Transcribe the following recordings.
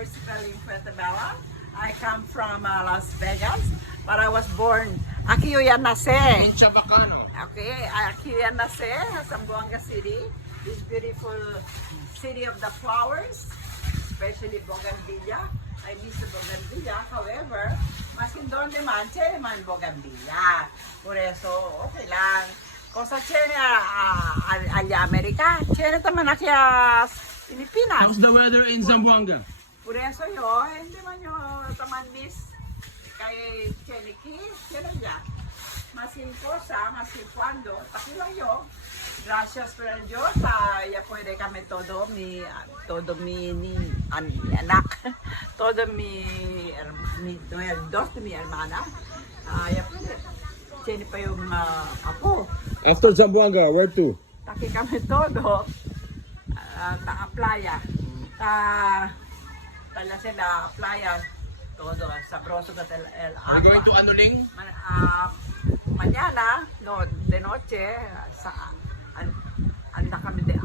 Percival in Fuerteventura. I come from Las Vegas, but I was born. Aquí yo ya nací. In Chabacano. Okay, aquí ya nací, Zamboanga City. This beautiful city of the flowers, especially Bougainvillea. I miss Bougainvillea, however, mas donde man, tiene man Bougainvillea. Por eso, okay lang. Cosa tiene allá Amerika, tiene también aquí a Pilipinas. How's the weather in Zamboanga? Por eso yo, hindi man yung taman miss kay Cheniki, tiene ya. Mas sin cosa, mas sin cuando, aquí lang yo. Gracias por el Dios, ya puede kami todo mi anak, todo dos de mi hermana, ya puede. Tiene pa yung ako. After Zamboanga, where to? Taki kami todo, ta playa, tala sila playa, todo, sabroso ka el We're going to agua. Anuling? Mañana, no, de noche, anda kami de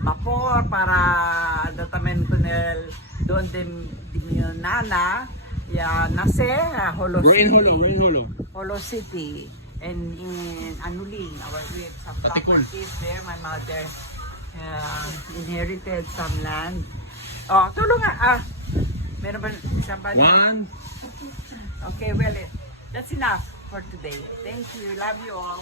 vapor para también con el donde mi nana ya nace, Holo We're in City. Holo, we're in Holo. Holo City and in Anuling, our with some Patikon. properties there. My mother inherited some land. Oh, tulungan. Meron ba somebody? One. Okay, well, that's enough for today. Thank you. Love you all.